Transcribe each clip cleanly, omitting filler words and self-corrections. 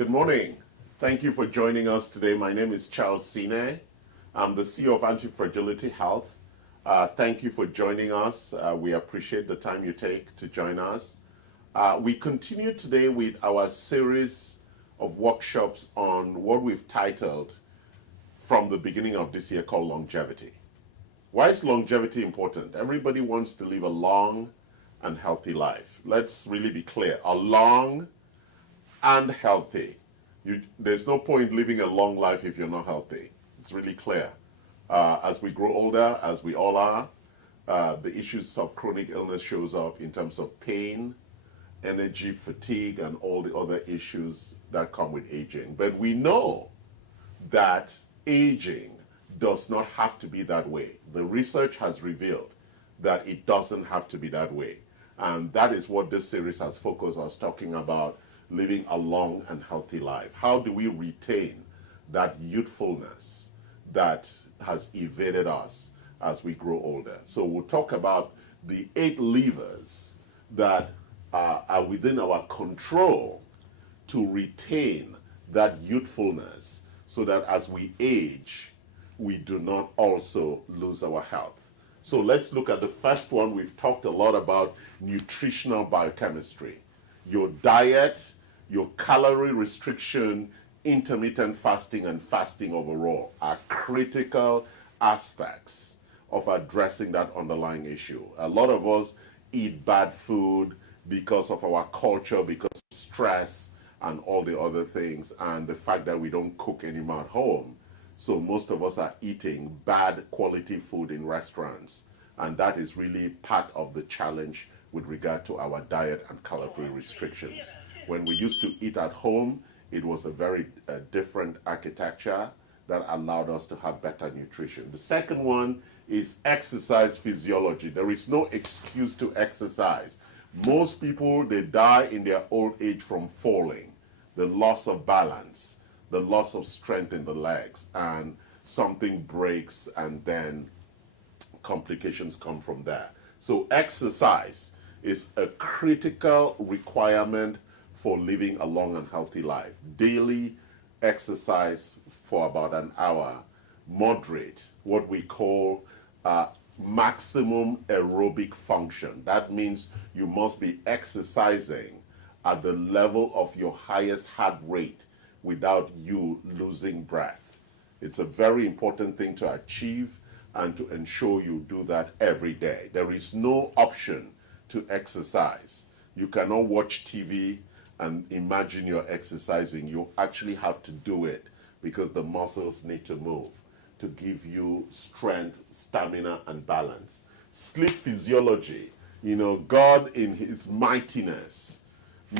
Good morning. Thank you for joining us today. My name is Charles Sine. I'm the CEO of Anti-Fragility Health. Thank you for joining us. We appreciate the time you take to join us. We continue today with our series of workshops on what we've titled from the beginning of this year called longevity. Why is longevity important? Everybody wants to live a long and healthy life. Let's really be clear. A long and healthy. There's no point living a long life if you're not healthy. It's really clear. As we grow older, as we all are, the issues of chronic illness shows up in terms of pain, energy, fatigue, and all the other issues that come with aging. But we know that aging does not have to be that way. The research has revealed that it doesn't have to be that way. And that is what this series has focused on, talking about living a long and healthy life. How do we retain that youthfulness that has evaded us as we grow older? So we'll talk about the 8 levers that are within our control to retain that youthfulness so that as we age, we do not also lose our health. So let's look at the first one. We've talked a lot about nutritional biochemistry. Your diet, your calorie restriction, intermittent fasting, and fasting overall are critical aspects of addressing that underlying issue. A lot of us eat bad food because of our culture, because of stress and all the other things, and the fact that we don't cook anymore at home. So most of us are eating bad quality food in restaurants, and that is really part of the challenge with regard to our diet and calorie restrictions. When we used to eat at home, it was a very different architecture that allowed us to have better nutrition. The second one is exercise physiology. There is no excuse to exercise. Most people, they die in their old age from falling, the loss of balance, the loss of strength in the legs, and something breaks and then complications come from there. So exercise is a critical requirement for living a long and healthy life. Daily exercise for about an hour, moderate, what we call maximum aerobic function. That means you must be exercising at the level of your highest heart rate without you losing breath. It's a very important thing to achieve and to ensure you do that every day. There is no option to exercise. You cannot watch TV and imagine you're exercising. You actually have to do it because the muscles need to move to give you strength, stamina, and balance. Sleep physiology. You know, God in his mightiness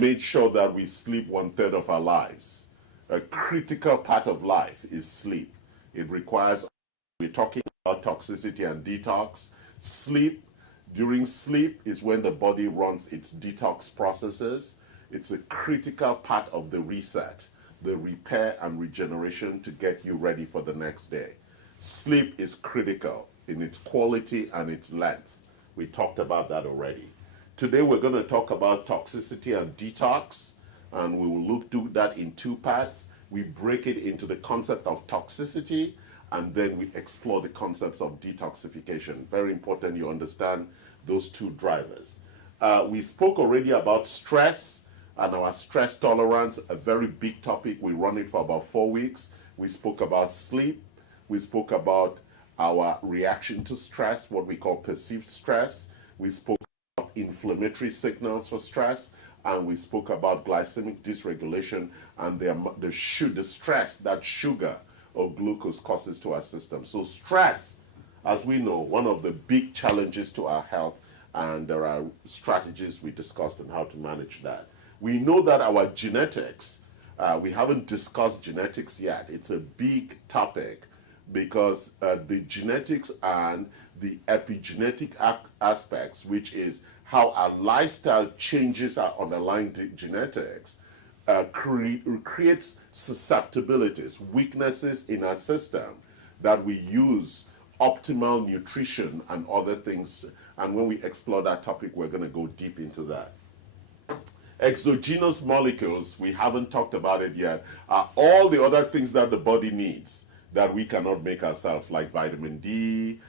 made sure that we sleep 1/3 of our lives. A critical part of life is sleep. It requires, we're talking about toxicity and detox. Sleep, during sleep is when the body runs its detox processes. It's a critical part of the reset, the repair and regeneration to get you ready for the next day. Sleep is critical in its quality and its length. We talked about that already. Today we're going to talk about toxicity and detox, and we will do that in 2 parts. We break it into the concept of toxicity, and then we explore the concepts of detoxification. Very important you understand those 2 drivers. We spoke already about stress and our stress tolerance, a very big topic. We run it for about 4 weeks. We spoke about sleep. We spoke about our reaction to stress, what we call perceived stress. We spoke about inflammatory signals for stress, and we spoke about glycemic dysregulation and the stress that sugar or glucose causes to our system. So stress, as we know, one of the big challenges to our health, and there are strategies we discussed on how to manage that. We know that our genetics, we haven't discussed genetics yet. It's a big topic because the genetics and the epigenetic aspects, which is how our lifestyle changes our underlying genetics, creates susceptibilities, weaknesses in our system that we use optimal nutrition and other things. And when we explore that topic, we're going to go deep into that. Exogenous molecules, we haven't talked about it yet, are all the other things that the body needs that we cannot make ourselves, like vitamin D.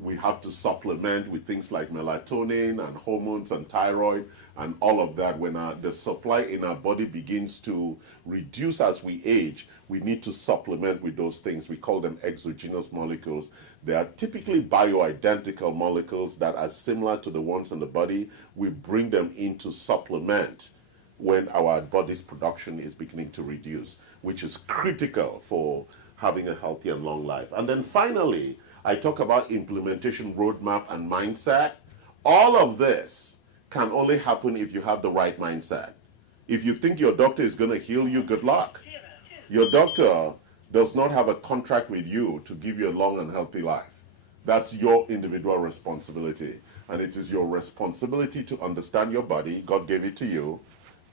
We have to supplement with things like melatonin and hormones and thyroid and all of that. When the supply in our body begins to reduce as we age, we need to supplement with those things. We call them exogenous molecules. They are typically bioidentical molecules that are similar to the ones in the body. We bring them in to supplement when our body's production is beginning to reduce, which is critical for having a healthy and long life. And then finally, I talk about implementation roadmap and mindset. All of this can only happen if you have the right mindset. If you think your doctor is going to heal you, good luck. Your doctor does not have a contract with you to give you a long and healthy life. That's your individual responsibility. And it is your responsibility to understand your body. God gave it to you.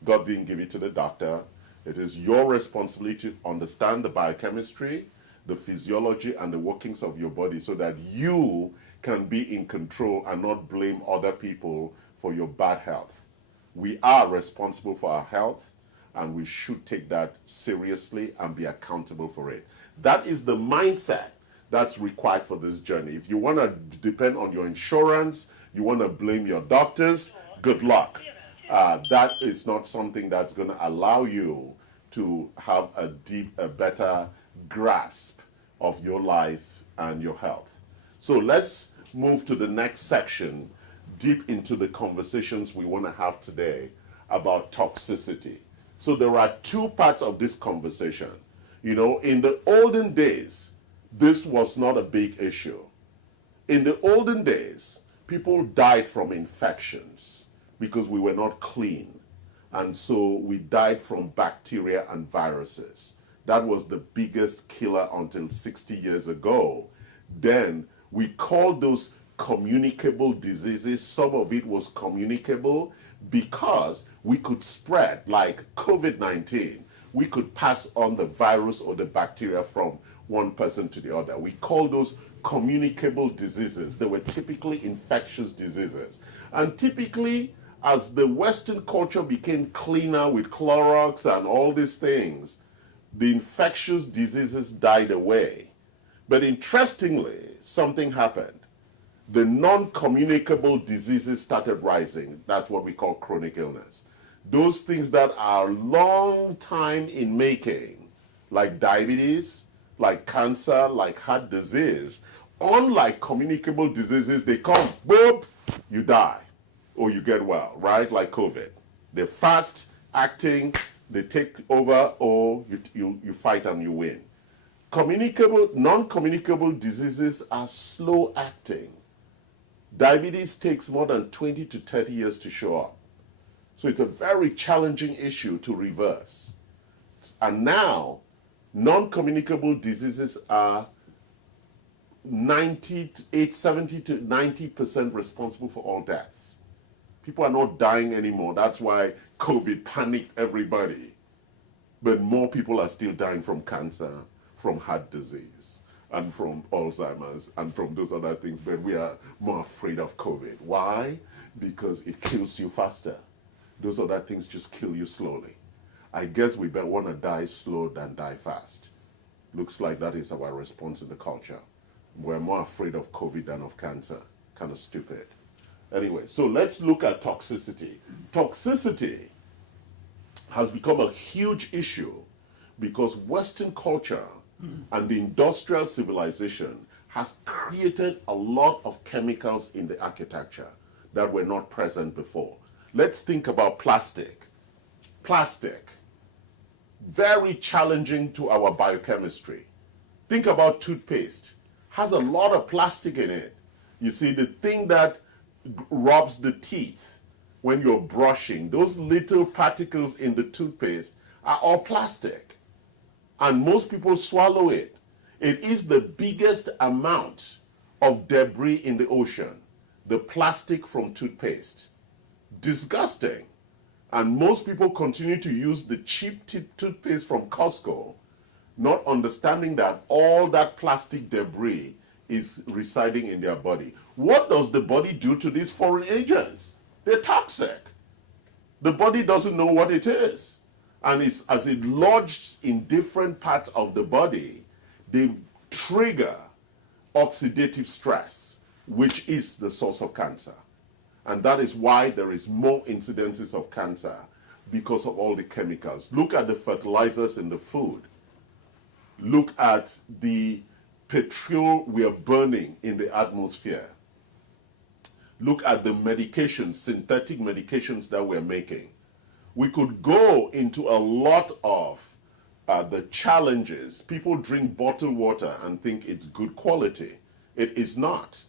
God didn't give it to the doctor. It is your responsibility to understand the biochemistry, the physiology, and the workings of your body so that you can be in control and not blame other people for your bad health. We are responsible for our health, and we should take that seriously and be accountable for it. That is the mindset that's required for this journey. If you want to depend on your insurance, you want to blame your doctors, good luck. That is not something that's going to allow you to have a better grasp of your life and your health. So let's move to the next section, deep into the conversations we want to have today about toxicity. So there are two parts of this conversation. You know, in the olden days, this was not a big issue. In the olden days, people died from infections because we were not clean. And so we died from bacteria and viruses. That was the biggest killer until 60 years ago. Then we called those communicable diseases. Some of it was communicable because we could spread, like COVID-19. We could pass on the virus or the bacteria from one person to the other. We call those communicable diseases. They were typically infectious diseases. And typically, as the Western culture became cleaner with Clorox and all these things, the infectious diseases died away. But interestingly, something happened. The non-communicable diseases started rising. That's what we call chronic illness. Those things that are long time in making, like diabetes, like cancer, like heart disease, unlike communicable diseases, they come, boom, you die, or you get well, right? Like COVID. They're fast acting, they take over, or you fight and you win. Non-communicable diseases are slow acting. Diabetes takes more than 20 to 30 years to show up. So it's a very challenging issue to reverse. And now, non-communicable diseases are 70 to 90% responsible for all deaths. People are not dying anymore. That's why COVID panicked everybody. But more people are still dying from cancer, from heart disease, and from Alzheimer's, and from those other things. But we are more afraid of COVID. Why? Because it kills you faster. Those other things just kill you slowly. I guess we better want to die slow than die fast. Looks like that is our response in the culture. We're more afraid of COVID than of cancer. Kind of stupid. Anyway, so let's look at toxicity. Toxicity has become a huge issue because Western culture and the industrial civilization has created a lot of chemicals in the architecture that were not present before. Let's think about plastic. Plastic, very challenging to our biochemistry. Think about toothpaste. Has a lot of plastic in it. You see, the thing that rubs the teeth when you're brushing, those little particles in the toothpaste are all plastic. And most people swallow it. It is the biggest amount of debris in the ocean, the plastic from toothpaste. Disgusting. And most people continue to use the cheap toothpaste from Costco, not understanding that all that plastic debris is residing in their body. What does the body do to these foreign agents? They're toxic. The body doesn't know what it is. And as it lodges in different parts of the body, they trigger oxidative stress, which is the source of cancer. And that is why there is more incidences of cancer, because of all the chemicals. Look at the fertilizers in the food. Look at the petrol we are burning in the atmosphere. Look at the medications, synthetic medications that we're making. We could go into a lot of the challenges. People drink bottled water and think it's good quality. It is not.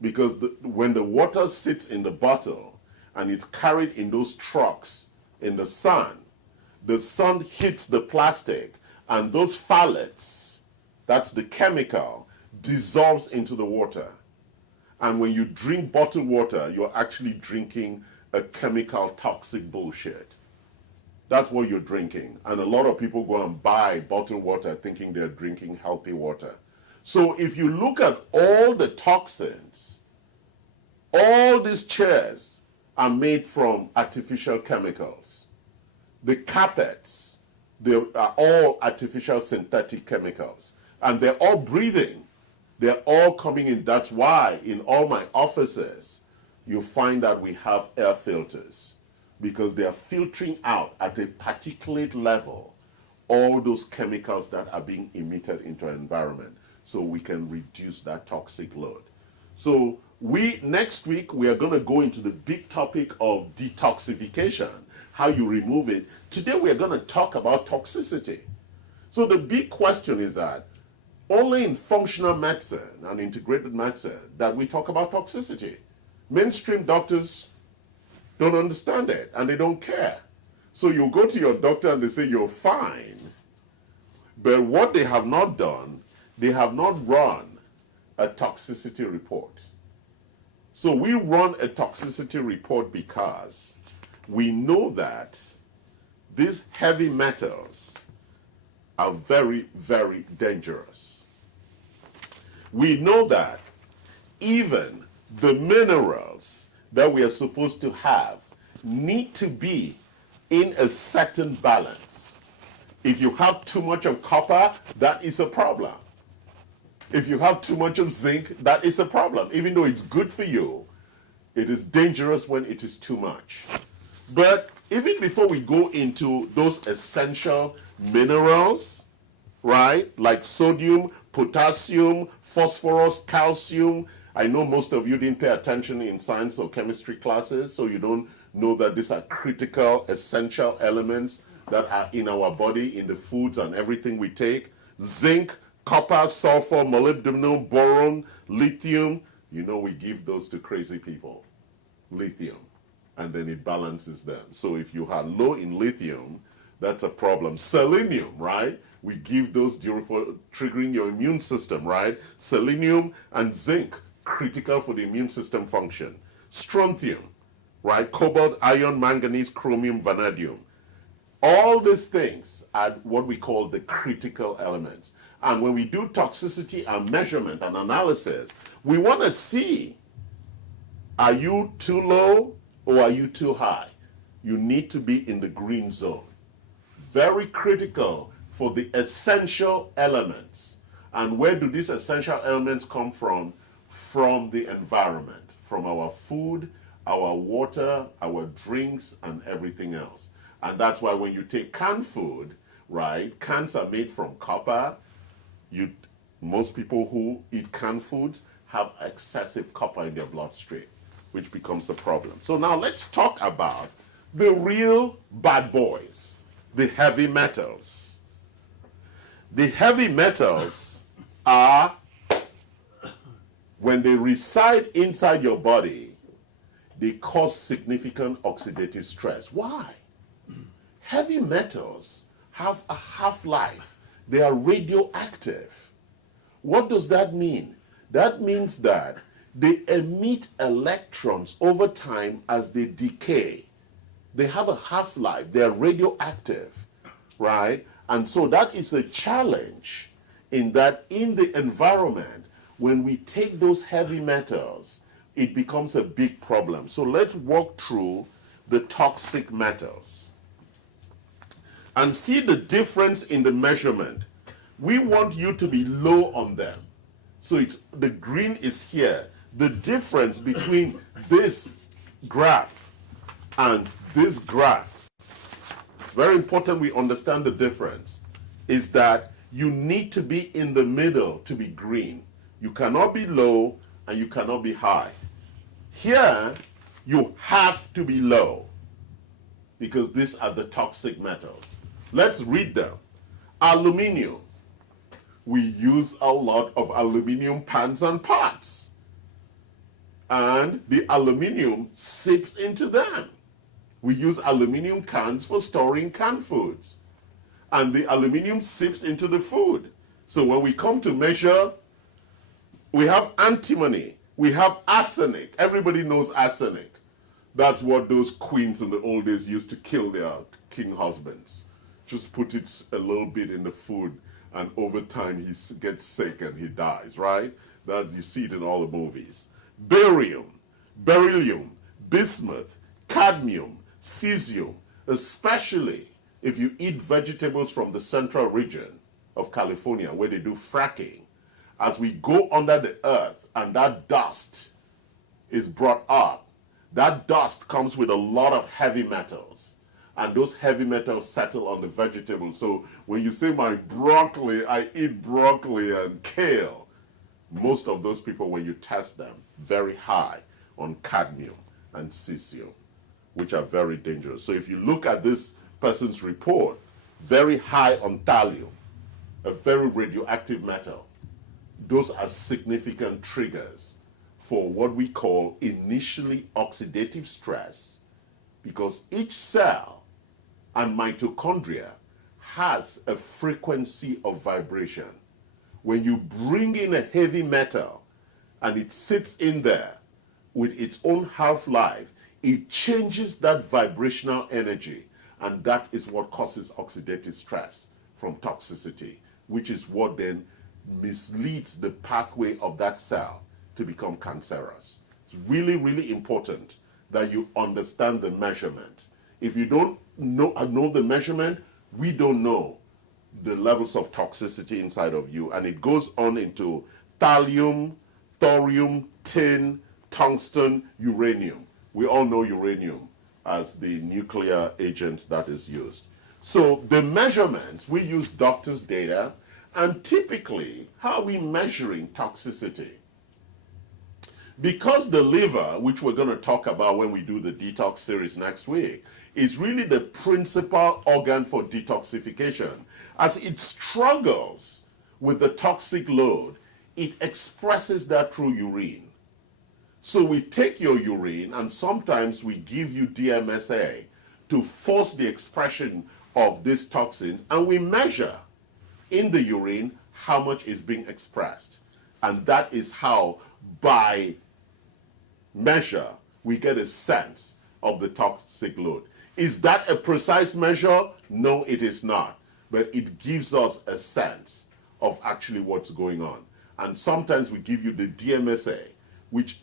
Because when the water sits in the bottle and it's carried in those trucks in the sun hits the plastic, and those phthalates, that's the chemical, dissolves into the water. And when you drink bottled water, you're actually drinking a chemical toxic bullshit. That's what you're drinking. And a lot of people go and buy bottled water thinking they're drinking healthy water. So if you look at all the toxins, all these chairs are made from artificial chemicals. The carpets, they are all artificial synthetic chemicals. And they're all breathing. They're all coming in. That's why in all my offices, you find that we have air filters, because they are filtering out at a particulate level all those chemicals that are being emitted into our environment, so we can reduce that toxic load. So next week, we are going to go into the big topic of detoxification, how you remove it. Today, we are going to talk about toxicity. So the big question is that only in functional medicine and integrated medicine that we talk about toxicity. Mainstream doctors don't understand it, and they don't care. So you go to your doctor and they say you're fine. But what they have not done, they have not run a toxicity report. So we run a toxicity report because we know that these heavy metals are very, very dangerous. We know that even the minerals that we are supposed to have need to be in a certain balance. If you have too much of copper, that is a problem. If you have too much of zinc, that is a problem. Even though it's good for you, it is dangerous when it is too much. But even before we go into those essential minerals, right, like sodium, potassium, phosphorus, calcium, I know most of you didn't pay attention in science or chemistry classes, so you don't know that these are critical, essential elements that are in our body, in the foods and everything we take. Zinc, copper, sulfur, molybdenum, boron, lithium. You know, we give those to crazy people. Lithium. And then it balances them. So if you are low in lithium, that's a problem. Selenium, right? We give those for triggering your immune system, right? Selenium and zinc, critical for the immune system function. Strontium, right? Cobalt, iron, manganese, chromium, vanadium. All these things are what we call the critical elements. And when we do toxicity and measurement and analysis, we want to see, are you too low or are you too high? You need to be in the green zone. Very critical for the essential elements. And where do these essential elements come from? From the environment, from our food, our water, our drinks, and everything else. And that's why when you take canned food, right, cans are made from copper. Most people who eat canned foods have excessive copper in their bloodstream, which becomes a problem. So now let's talk about the real bad boys, the heavy metals. The heavy metals are, when they reside inside your body, they cause significant oxidative stress. Why? Heavy metals have a half-life. They are radioactive. What does that mean? That means that they emit electrons over time as they decay. They have a half-life. They are radioactive, right? And so that is a challenge in that in the environment, when we take those heavy metals, it becomes a big problem. So let's walk through the toxic metals. And see the difference in the measurement. We want you to be low on them. So the green is here. The difference between this graph and this graph, it's very important we understand the difference, is that you need to be in the middle to be green. You cannot be low and you cannot be high. Here, you have to be low because these are the toxic metals. Let's read them. Aluminium. We use a lot of aluminium pans and pots. And the aluminium seeps into them. We use aluminium cans for storing canned foods. And the aluminium seeps into the food. So when we come to measure, we have antimony, we have arsenic. Everybody knows arsenic. That's what those queens in the old days used to kill their king husbands. Just put it a little bit in the food, and over time he gets sick and he dies, right? That you see it in all the movies. Barium, beryllium, bismuth, cadmium, cesium, especially if you eat vegetables from the central region of California where they do fracking. As we go under the earth and that dust is brought up, that dust comes with a lot of heavy metals. And those heavy metals settle on the vegetables. So when you say my broccoli, I eat broccoli and kale. Most of those people, when you test them, very high on cadmium and cesium, which are very dangerous. So if you look at this person's report, very high on thallium, a very radioactive metal. Those are significant triggers for what we call initially oxidative stress, because each cell and mitochondria has a frequency of vibration. When you bring in a heavy metal and it sits in there with its own half-life, it changes that vibrational energy, and that is what causes oxidative stress from toxicity, which is what then misleads the pathway of that cell to become cancerous. It's really, really important that you understand the measurement. If you don't know the measurement, we don't know the levels of toxicity inside of you. And it goes on into thallium, thorium, tin, tungsten, uranium. We all know uranium as the nuclear agent that is used. So the measurements, we use doctors' data, and typically, how are we measuring toxicity? Because the liver, which we're going to talk about when we do the detox series next week, is really the principal organ for detoxification. As it struggles with the toxic load, it expresses that through urine. So we take your urine and sometimes we give you DMSA to force the expression of these toxins, and we measure in the urine how much is being expressed. And that is how, by measure, we get a sense of the toxic load. Is that a precise measure? No, it is not. But it gives us a sense of actually what's going on. And sometimes we give you the DMSA, which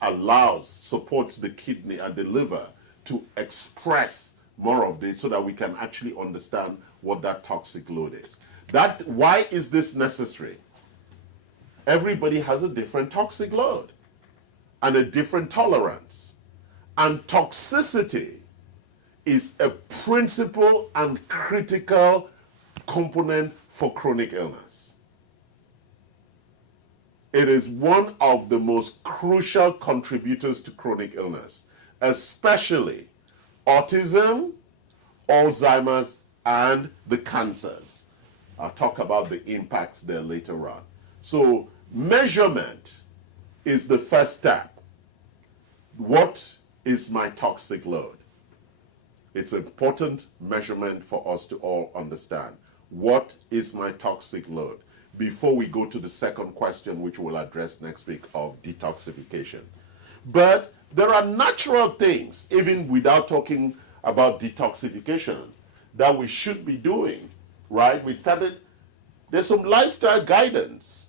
supports the kidney and the liver to express more of this so that we can actually understand what that toxic load is. Why is this necessary? Everybody has a different toxic load and a different tolerance. And toxicity is a principal and critical component for chronic illness. It is one of the most crucial contributors to chronic illness, especially autism, Alzheimer's, and the cancers. I'll talk about the impacts there later on. So measurement is the first step. What is my toxic load? It's an important measurement for us to all understand. What is my toxic load? Before we go to the second question, which we'll address next week, of detoxification. But there are natural things, even without talking about detoxification, that we should be doing, right? There's some lifestyle guidance.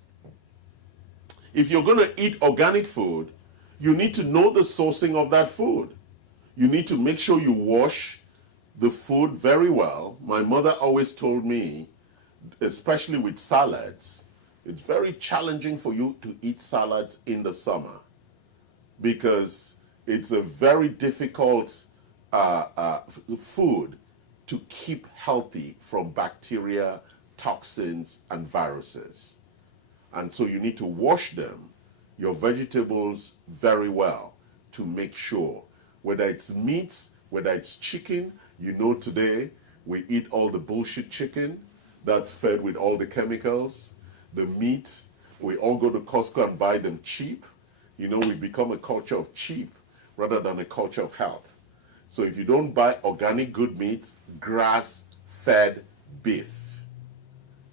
If you're going to eat organic food, you need to know the sourcing of that food. You need to make sure you wash the food very well. My mother always told me, especially with salads, it's very challenging for you to eat salads in the summer because it's a very difficult food to keep healthy from bacteria, toxins, and viruses. And so you need to wash them, your vegetables, very well to make sure. Whether it's meats, whether it's chicken, you know today we eat all the bullshit chicken that's fed with all the chemicals. The meat, we all go to Costco and buy them cheap. You know, we've become a culture of cheap rather than a culture of health. So if you don't buy organic good meat, grass-fed beef.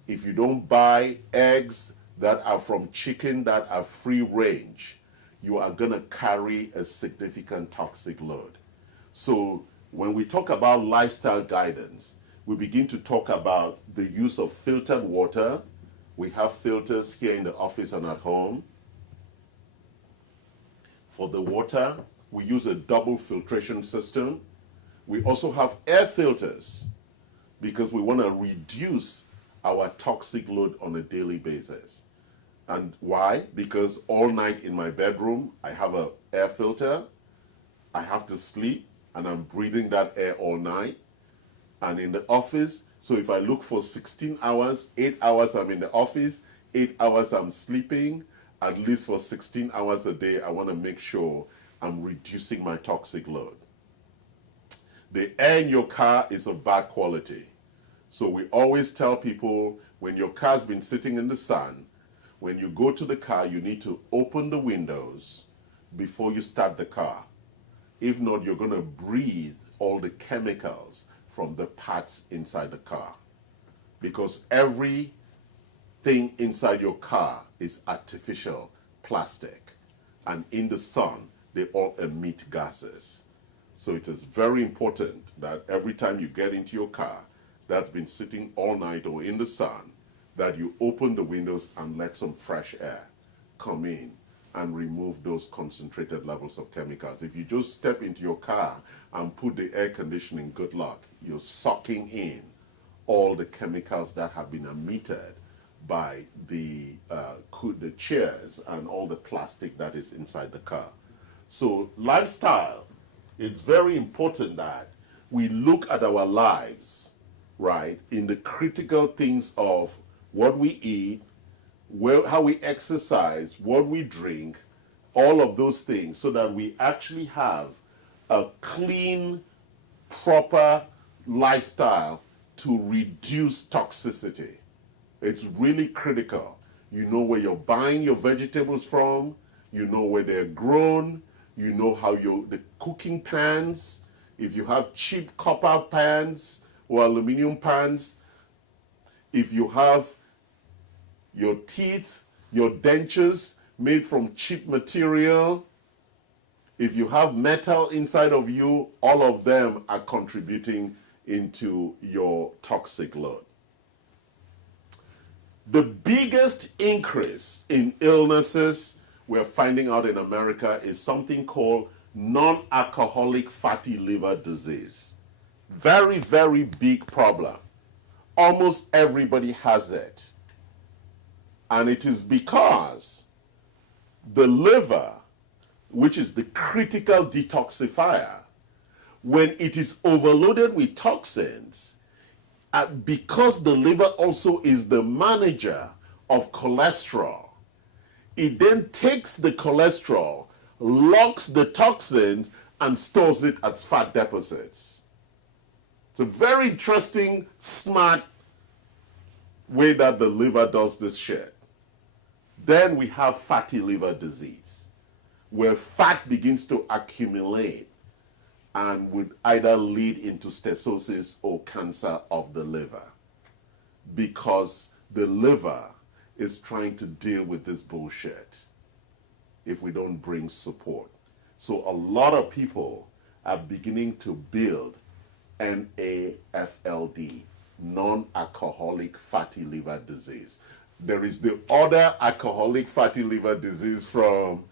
If you don't buy eggs that are from chicken that are free range, you are going to carry a significant toxic load. So when we talk about lifestyle guidance, we begin to talk about the use of filtered water. We have filters here in the office and at home. For the water, we use a double filtration system. We also have air filters because we want to reduce our toxic load on a daily basis. And why? Because all night in my bedroom, I have an air filter. I have to sleep, and I'm breathing that air all night. And in the office, so if I look for 16 hours, 8 hours I'm in the office, 8 hours I'm sleeping, at least for 16 hours a day, I want to make sure I'm reducing my toxic load. The air in your car is of bad quality. So we always tell people, when your car's been sitting in the sun, when you go to the car, you need to open the windows before you start the car. If not, you're going to breathe all the chemicals from the parts inside the car. Because everything inside your car is artificial plastic. And in the sun, they all emit gases. So it is very important that every time you get into your car that's been sitting all night or in the sun, that you open the windows and let some fresh air come in and remove those concentrated levels of chemicals. If you just step into your car and put the air conditioning, good luck. You're sucking in all the chemicals that have been emitted by the chairs and all the plastic that is inside the car. So lifestyle, it's very important that we look at our lives, right, in the critical things of what we eat, how we exercise, what we drink, all of those things, so that we actually have a clean, proper lifestyle to reduce toxicity. It's really critical. You know where you're buying your vegetables from, you know where they're grown, you know how the cooking pans, if you have cheap copper pans or aluminum pans, if you have your teeth, your dentures made from cheap material, if you have metal inside of you, all of them are contributing into your toxic load. The biggest increase in illnesses we're finding out in America is something called non-alcoholic fatty liver disease. Very, very big problem. Almost everybody has it. And it is because the liver, which is the critical detoxifier, when it is overloaded with toxins, because the liver also is the manager of cholesterol, it then takes the cholesterol, locks the toxins, and stores it as fat deposits. It's a very interesting, smart way that the liver does this shit. Then we have fatty liver disease, where fat begins to accumulate and would either lead into steatosis or cancer of the liver, because the liver is trying to deal with this bullshit if we don't bring support. So a lot of people are beginning to build NAFLD, non-alcoholic fatty liver disease. There is the other alcoholic fatty liver disease from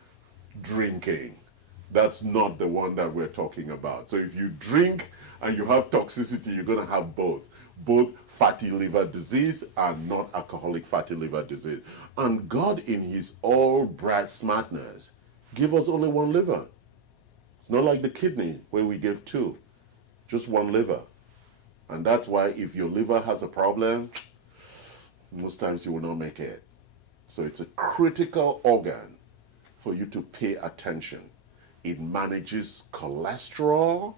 drinking. That's not the one that we're talking about. So if you drink and you have toxicity, you're going to have both fatty liver disease and non-alcoholic fatty liver disease. And God, in his all bright smartness, gave us only one liver. It's not like the kidney where we gave two, just one liver. And that's why if your liver has a problem, most times you will not make it. So it's a critical organ for you to pay attention. It manages cholesterol.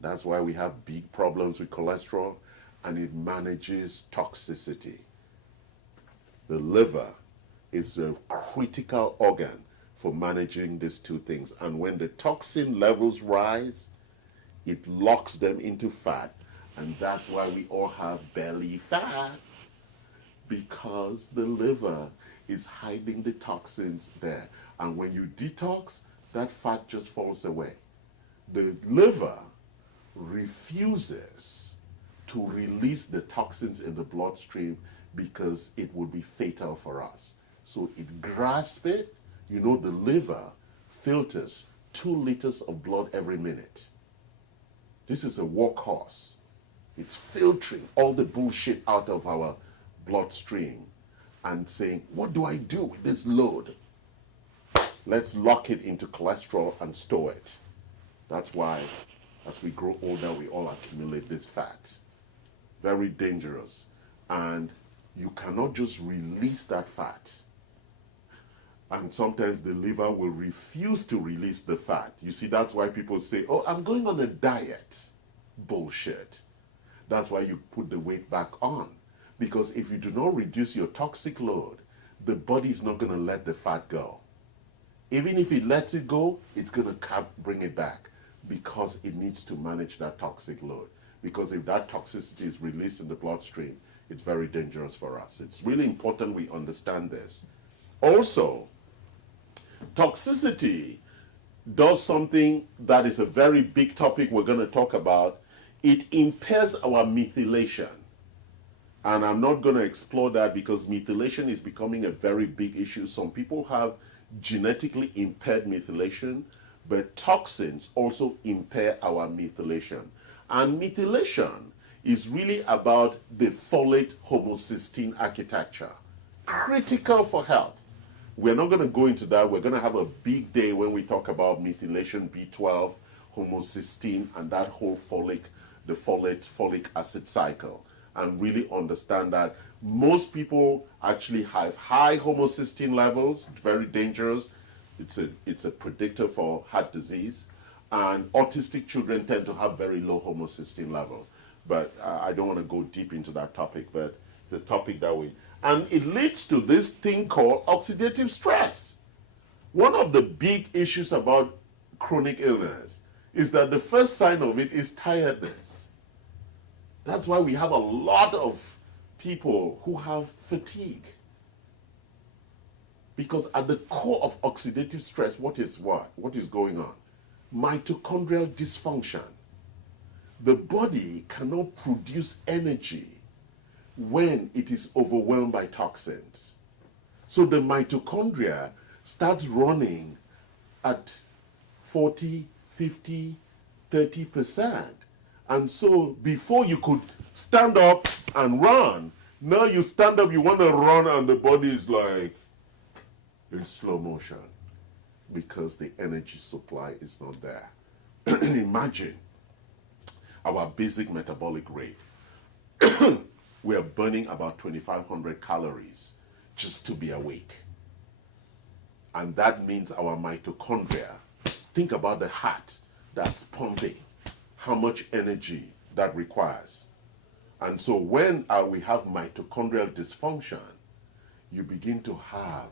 That's why we have big problems with cholesterol. And it manages toxicity. The liver is a critical organ for managing these two things. And when the toxin levels rise, it locks them into fat. And that's why we all have belly fat, because the liver is hiding the toxins there. And when you detox, that fat just falls away. The liver refuses to release the toxins in the bloodstream because it would be fatal for us. So it grasps it. You know, the liver filters 2 liters of blood every minute. This is a workhorse. It's filtering all the bullshit out of our bloodstream and saying, what do I do with this load? Let's lock it into cholesterol and store it. That's why as we grow older, we all accumulate this fat. Very dangerous. And you cannot just release that fat. And sometimes the liver will refuse to release the fat. You see, that's why people say, oh, I'm going on a diet. Bullshit. That's why you put the weight back on. Because if you do not reduce your toxic load, the body is not going to let the fat go. Even if it lets it go, it's going to bring it back because it needs to manage that toxic load. Because if that toxicity is released in the bloodstream, it's very dangerous for us. It's really important we understand this. Also, toxicity does something that is a very big topic we're going to talk about. It impairs our methylation. And I'm not going to explore that because methylation is becoming a very big issue. Some people have genetically impaired methylation, but toxins also impair our methylation. And methylation is really about the folate homocysteine architecture, critical for health. We're not going to go into that. We're going to have a big day when we talk about methylation, B12, homocysteine, and that whole the folic acid cycle, and really understand that most people actually have high homocysteine levels, very dangerous. It's a predictor for heart disease. And autistic children tend to have very low homocysteine levels. But I don't want to go deep into that topic, but it's a topic that and it leads to this thing called oxidative stress. One of the big issues about chronic illness is that the first sign of it is tiredness. That's why we have a lot of people who have fatigue. Because at the core of oxidative stress, what is going on? Mitochondrial dysfunction. The body cannot produce energy when it is overwhelmed by toxins. So the mitochondria starts running at 40, 50, 30%. And so before you could stand up and run, now you stand up, you want to run, and the body is like in slow motion because the energy supply is not there. Imagine our basic metabolic rate. We are burning about 2,500 calories just to be awake. And that means our mitochondria, think about the heart that's pumping, how much energy that requires. And so when we have mitochondrial dysfunction, you begin to have,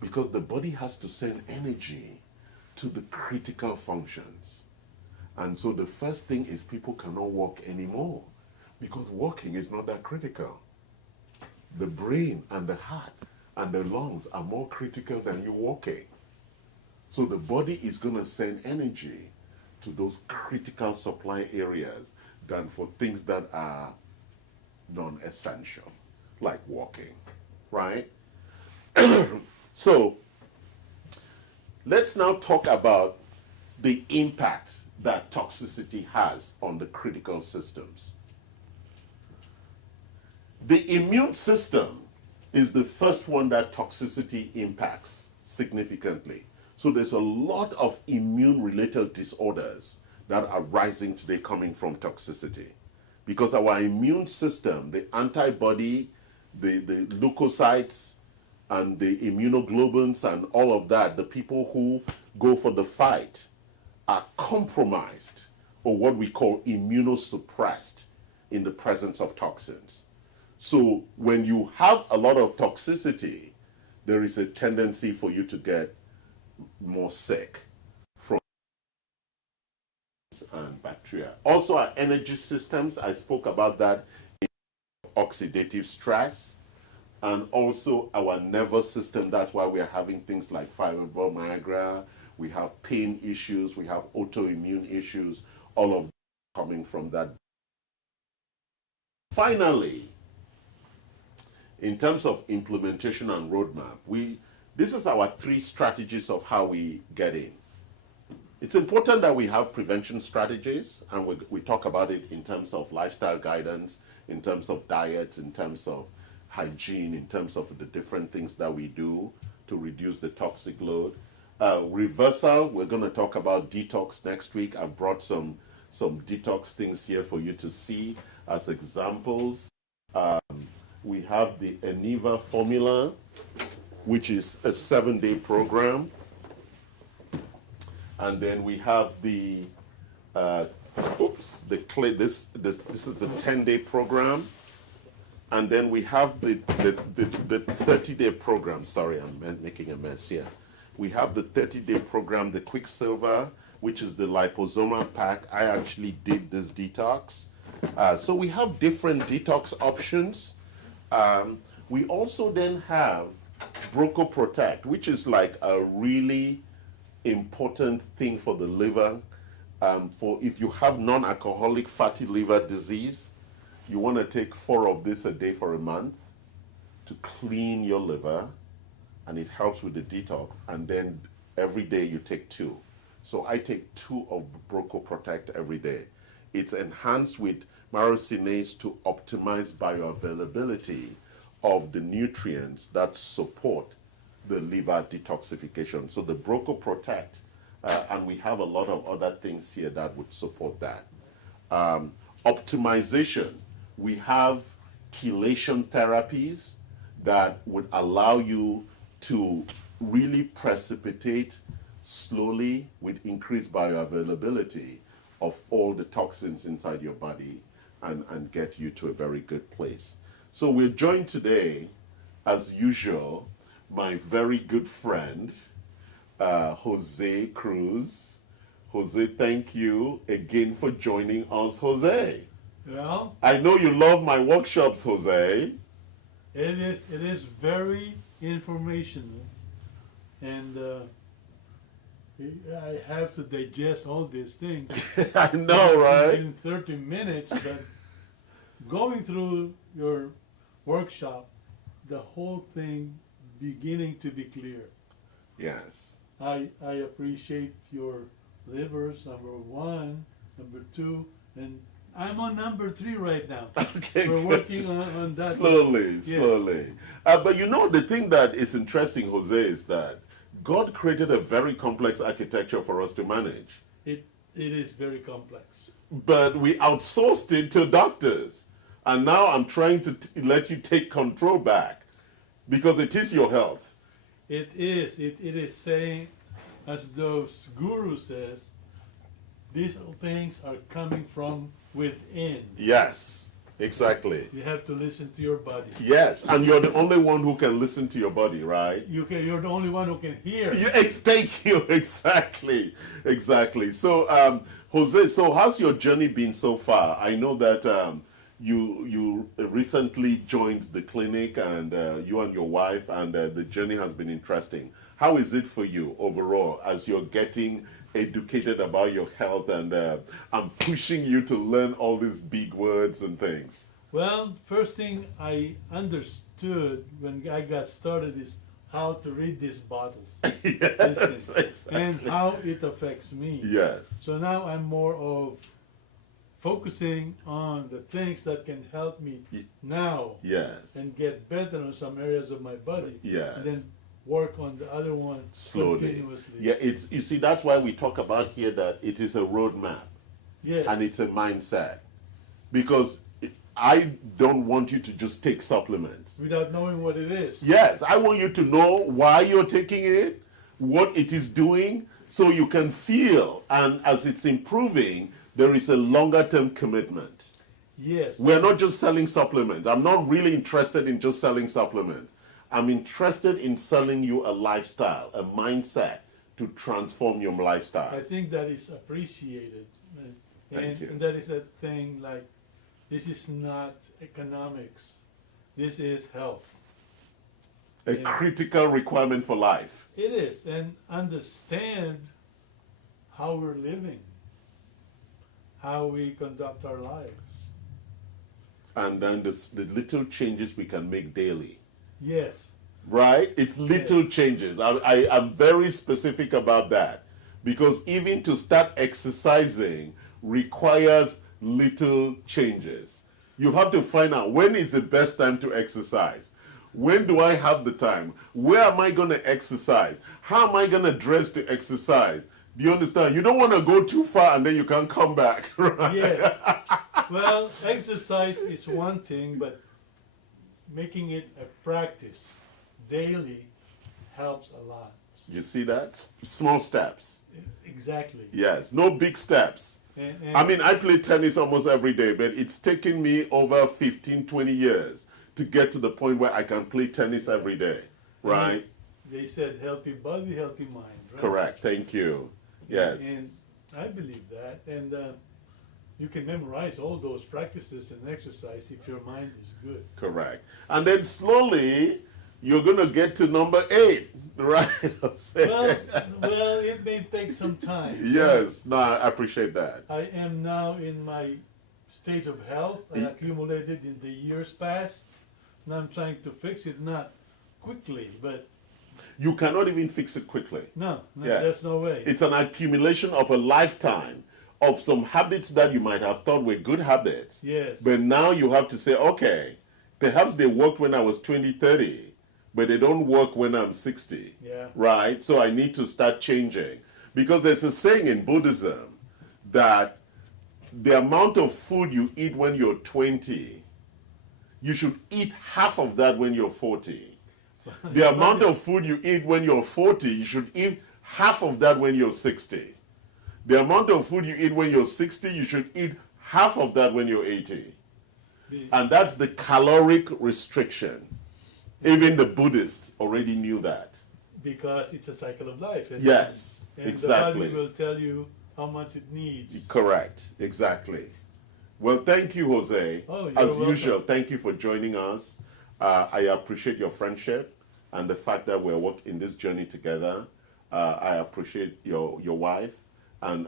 because the body has to send energy to the critical functions. And so the first thing is people cannot walk anymore because walking is not that critical. The brain and the heart and the lungs are more critical than you walking. So the body is going to send energy to those critical supply areas than for things that are non-essential, like walking, right? So let's now talk about the impact that toxicity has on the critical systems. The immune system is the first one that toxicity impacts significantly. So there's a lot of immune-related disorders that are rising today coming from toxicity. Because our immune system, the antibody, the leukocytes, and the immunoglobulins and all of that, the people who go for the fight, are compromised, or what we call immunosuppressed, in the presence of toxins. So when you have a lot of toxicity, there is a tendency for you to get more sick from and bacteria. Also, our energy systems, I spoke about that, oxidative stress, and also our nervous system. That's why we're having things like fibromyalgia, we have pain issues, we have autoimmune issues, all of them coming from that. Finally, in terms of implementation and roadmap, this is our 3 strategies of how we get in. It's important that we have prevention strategies, and we talk about it in terms of lifestyle guidance, in terms of diet, in terms of hygiene, in terms of the different things that we do to reduce the toxic load. Reversal, we're going to talk about detox next week. I've brought some detox things here for you to see as examples. We have the Eniva formula, which is a 7-day program. And then we have the, this is the 10-day program. And then we have the 30-day program. Sorry, I'm making a mess here. We have the 30-day program, the Quicksilver, which is the liposomal pack. I actually did this detox. So we have different detox options. We also then have Broco Protect, which is like a really important thing for the liver. For if you have non-alcoholic fatty liver disease, you want to take 4 of this a day for a month to clean your liver, and it helps with the detox. And then every day you take 2. So I take 2 of Broco Protect every day. It's enhanced with myrosinase to optimize bioavailability of the nutrients that support the liver detoxification. So the Broco Protect, and we have a lot of other things here that would support that. Optimization, we have chelation therapies that would allow you to really precipitate slowly with increased bioavailability of all the toxins inside your body and get you to a very good place. So we're joined today, as usual, my very good friend, Jose Cruz. Jose, thank you again for joining us, Jose. Well, I know you love my workshops, Jose. it is very informational, and I have to digest all these things. I know, right? In 30 minutes, but going through your workshop, the whole thing beginning to be clear. Yes. I appreciate your livers, number 1, number 2, and I'm on number 3 right now. Okay, We're good. working on that. Slowly. Yes. But you know, the thing that is interesting, Jose, is that God created a very complex architecture for us to manage. It is very complex. But we outsourced it to doctors. And now I'm trying to let you take control back, because it is your health. It is saying, as those guru says, these things are coming from within. Yes, exactly. You have to listen to your body. Yes, and you're the only one who can listen to your body, right? You're the only one who can hear. Thank you, exactly. So, Jose, so how's your journey been so far? I know that you recently joined the clinic, and you and your wife, and the journey has been interesting. How is it for you overall as you're getting educated about your health, and I'm pushing you to learn all these big words and things? Well, first thing I understood when I got started is how to read these bottles. Yes, exactly. And how it affects me. Yes. So now I'm more of focusing on the things that can help me now Yes. and get better on some areas of my body. Yes. And then work on the other one Slowly. continuously. Yeah, it's, you see, that's why we talk about here that it is a roadmap Yes. and it's a mindset. Because I don't want you to just take supplements. Without knowing what it is. Yes, I want you to know why you're taking it, what it is doing, so you can feel, and as it's improving, there is a longer term commitment. Yes. We're not just selling supplements. I'm not really interested in just selling supplements. I'm interested in selling you a lifestyle, a mindset to transform your lifestyle. I think that is appreciated. Thank you. And that is a thing like, this is not economics. This is health. A critical requirement for life. It is. And understand how we're living, how we conduct our lives. And then the little changes we can make daily. Yes. Right? It's little changes. I am very specific about that. Because even to start exercising requires little changes. You have to find out when is the best time to exercise. When do I have the time? Where am I going to exercise? How am I going to dress to exercise? Do you understand? You don't want to go too far and then you can't come back. Right? Yes. Well, exercise is one thing, but making it a practice daily helps a lot. You see that? Small steps. Exactly. Yes. No big steps. And I mean, I play tennis almost every day, but it's taken me over 15, 20 years to get to the point where I can play tennis every day. Right? they said healthy body, healthy mind. Right? Correct. Thank you. Yes. And I believe that. And you can memorize all those practices and exercise if your mind is good. Correct. And then slowly, you're going to get to number 8, right? Well, it may take some time. Yes. No, I appreciate that. I am now in my stage of health I accumulated in the years past. And I'm trying to fix it, not quickly, but You cannot even fix it quickly. no, Yes. there's no way. It's an accumulation of a lifetime of some habits that you might have thought were good habits. Yes. But now you have to say, okay, perhaps they worked when I was 20, 30, but they don't work when I'm 60. Yeah. Right? So I need to start changing. Because there's a saying in Buddhism that the amount of food you eat when you're 20, you should eat half of that when you're 40. The amount of food you eat when you're 40, you should eat half of that when you're 60. The amount of food you eat when you're 60, you should eat half of that when you're 80. And that's the caloric restriction. Even the Buddhists already knew that. Because it's a cycle of life. And Yes, and exactly. the body will tell you how much it needs. Correct, exactly. Well, thank you, Jose. Oh, you're As welcome. usual, thank you for joining us. I appreciate your friendship and the fact that we're working in this journey together. I appreciate your wife and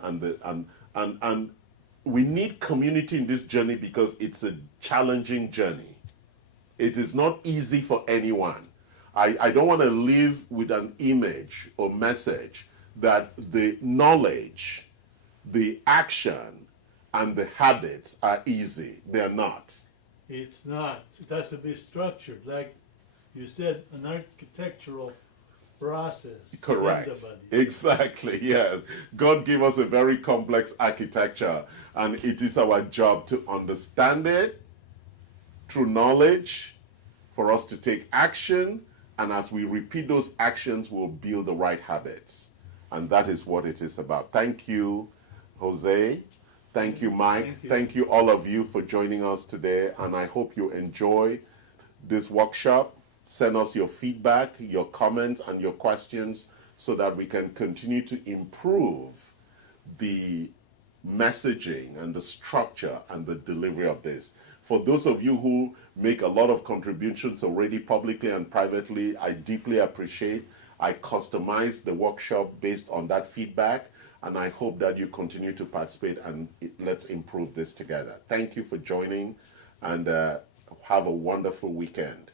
we need community in this journey because it's a challenging journey. It is not easy for anyone. I don't want to live with an image or message that the knowledge, the action, and the habits are easy. They're not. It's not. It has to be structured. Like you said, an architectural process. in Correct. the body. Exactly, yes. God gave us a very complex architecture, and it is our job to understand it through knowledge, for us to take action, and as we repeat those actions, we'll build the right habits. And that is what it is about. Thank you, Jose. Thank you, Mike. Thank you. Thank you, all of you, for joining us today, and I hope you enjoy this workshop. Send us your feedback, your comments, and your questions so that we can continue to improve the messaging and the structure and the delivery of this. For those of you who make a lot of contributions already publicly and privately, I deeply appreciate. I customize the workshop based on that feedback, and I hope that you continue to participate and let's improve this together. Thank you for joining, and have a wonderful weekend.